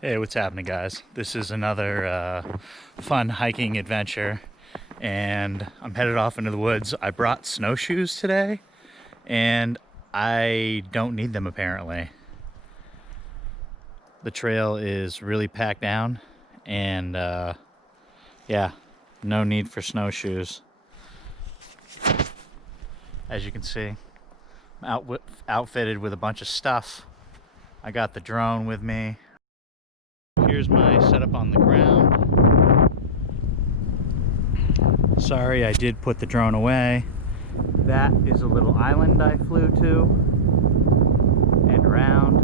Hey, what's happening, guys? This is another fun hiking adventure, and I'm headed off into the woods. I brought snowshoes today, and I don't need them apparently. The trail is really packed down, and yeah, no need for snowshoes. As you can see, I'm outfitted with a bunch of stuff. I got the drone with me. Here's my setup on the ground. Sorry, I did put the drone away. That is a little island I flew to and around.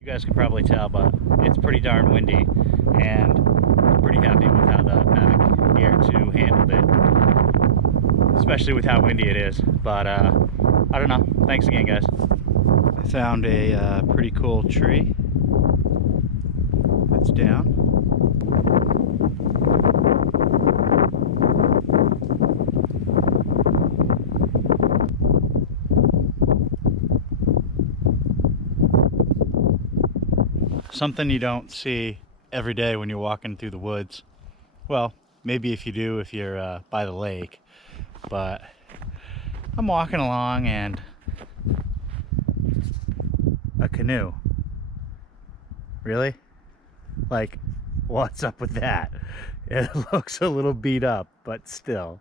You guys can probably tell, but it's pretty darn windy, and I'm pretty happy with how the Mavic Air 2 handled it, especially with how windy it is. But I don't know. Thanks again, guys. I found a pretty cool tree that's down. Something you don't see every day when you're walking through the woods. Well, maybe if you do, if you're by the lake. But I'm walking along and a canoe. Really? Like, what's up with that? It looks a little beat up, but still.